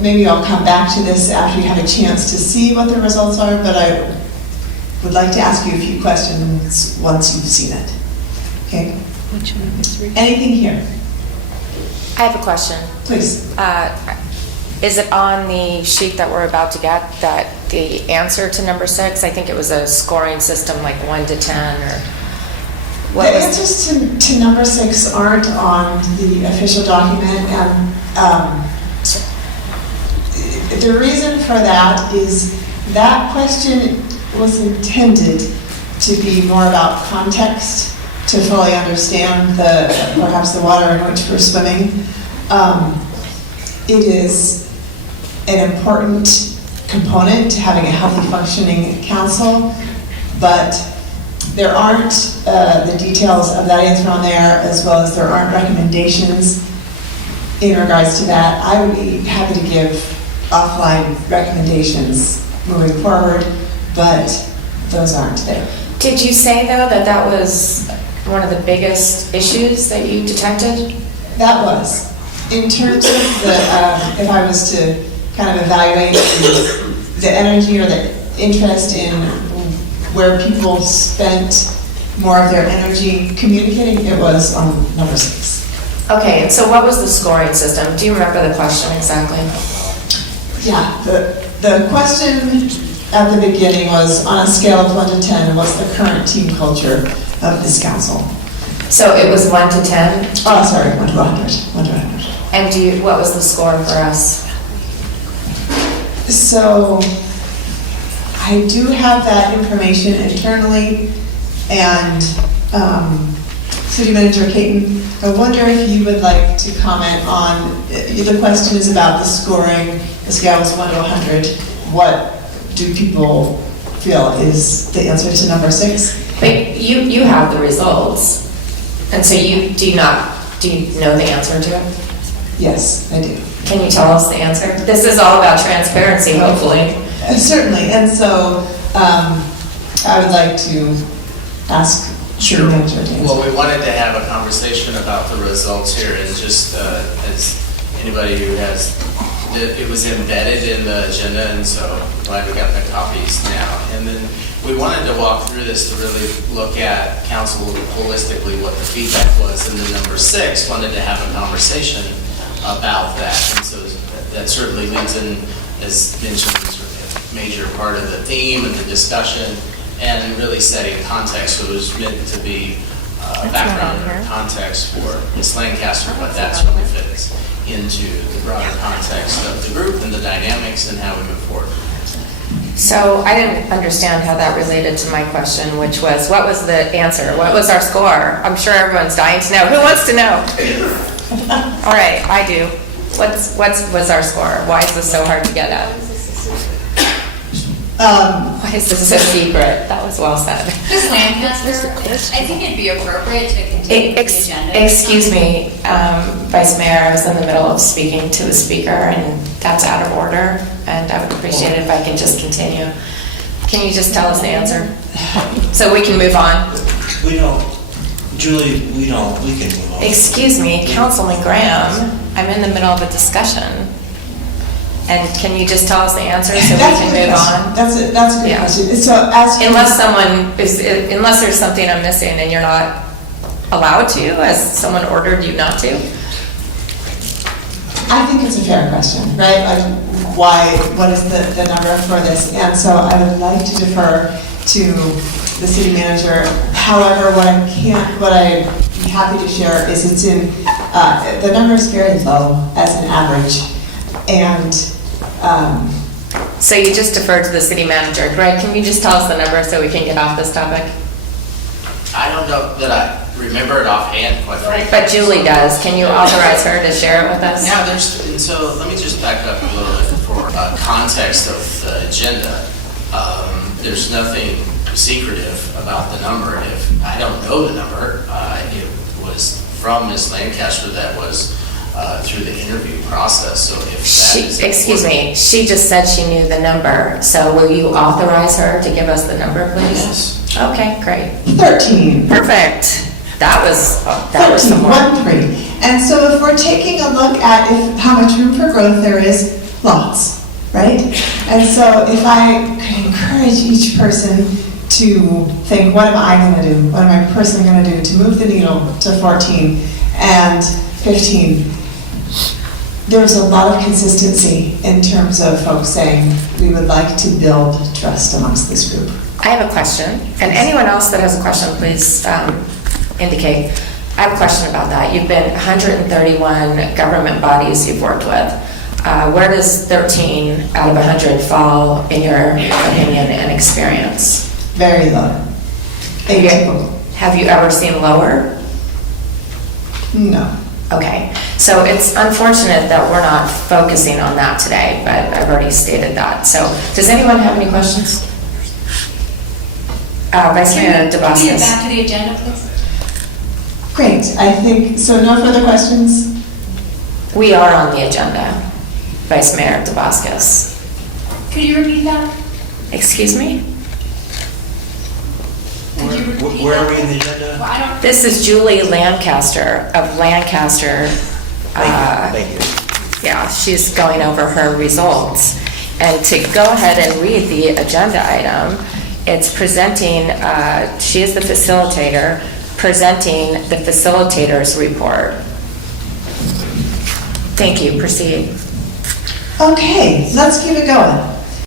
maybe I'll come back to this after you have a chance to see what the results are, but I would like to ask you a few questions once you've seen it. Okay? Anything here? I have a question. Please. Is it on the sheet that we're about to get that the answer to number 6? I think it was a scoring system like 1 to 10 or what? The answers to number 6 aren't on the official document, and the reason for that is that question was intended to be more about context, to fully understand perhaps the water in which we're swimming. It is an important component to having a healthy functioning council, but there aren't the details of that answer on there, as well as there aren't recommendations in regards to that. I would be happy to give offline recommendations moving forward, but those aren't there. Did you say, though, that that was one of the biggest issues that you detected? That was. In terms of if I was to kind of evaluate the energy or the interest in where people spent more of their energy communicating, it was on number 6. Okay, and so what was the scoring system? Do you remember the question exactly? Yeah, the question at the beginning was, on a scale of 1 to 10, what's the current team culture of this council? So it was 1 to 10? Oh, sorry, 1 to 100. 1 to 100. And what was the score for us? So I do have that information internally, and City Manager Caton, I wonder if you would like to comment on, the question is about the scoring, the scale is 1 to 100. What do people feel is the answer to number 6? But you have the results, and so do you know the answer to it? Yes, I do. Can you tell us the answer? This is all about transparency, hopefully. Certainly, and so I would like to ask City Manager to answer. Well, we wanted to have a conversation about the results here, and just as anybody who has, it was embedded in the agenda, and so glad we got the copies now. And then we wanted to walk through this to really look at council holistically what the feedback was, and then number 6 wanted to have a conversation about that. And so that certainly leads in, as mentioned, sort of a major part of the theme and the discussion, and really setting context. So it was meant to be background or context for Ms. Lancaster, but that certainly fits into the broader context of the group and the dynamics and how we move forward. So I didn't understand how that related to my question, which was, what was the answer? What was our score? I'm sure everyone's dying to know. Who wants to know? All right, I do. What's our score? Why is this so hard to get at? Why is this so secret? That was well said. Ms. Lancaster, I think it'd be appropriate to continue the agenda. Excuse me, Vice Mayor, I was in the middle of speaking to the speaker, and that's out of order, and I would appreciate it if I could just continue. Can you just tell us the answer? So we can move on? We don't, Julie, we can move on. Excuse me, Councilman Graham, I'm in the middle of a discussion. And can you just tell us the answer so we can move on? That's a good question. So unless there's something I'm missing and you're not allowed to, as someone ordered you not to? I think it's a fair question, right? What is the number for this? And so I would like to defer to the city manager. However, what I'd be happy to share is it's in, the number is very low as an average. And so you just defer to the city manager. Greg, can you just tell us the number so we can get off this topic? I don't know that I remember it offhand, quite frankly. But Julie does. Can you authorize her to share it with us? Yeah, and so let me just back up a little bit for context of the agenda. There's nothing secretive about the number. If I don't know the number, it was from Ms. Lancaster that was through the interview process. So if that is excuse me, she just said she knew the number. So will you authorize her to give us the number, please? Yes. Okay, great. 13. Perfect. That was 13, 1-3. And so if we're taking a look at how much room for growth there is, Lots, right? And so if I could encourage each person to think, what am I going to do? What am I personally going to do to move the needle to 14 and 15? There's a lot of consistency in terms of folks saying, we would like to build trust amongst this group. I have a question, and anyone else that has a question, please indicate. I have a question about that. You've been 131 government bodies you've worked with. Where does 13 out of 100 fall in your opinion and experience? Very low. Atypical. Have you ever seen lower? No. Okay, so it's unfortunate that we're not focusing on that today, but I've already stated that. So does anyone have any questions? Vice Mayor Can we get Dubauskas. back to the agenda, please? Great, I think, so no further questions? We are on the agenda, Vice Mayor Dubauskas. Could you repeat that? Excuse me? Could you repeat Where are that? we in the agenda? Well, I don't. This is Julie Lancaster of Lancaster. Thank you. Yeah, she's going over her results. And to go ahead and read the agenda item, it's presenting, she is the facilitator, presenting the facilitator's report. Thank you, proceed. Okay, let's keep it going.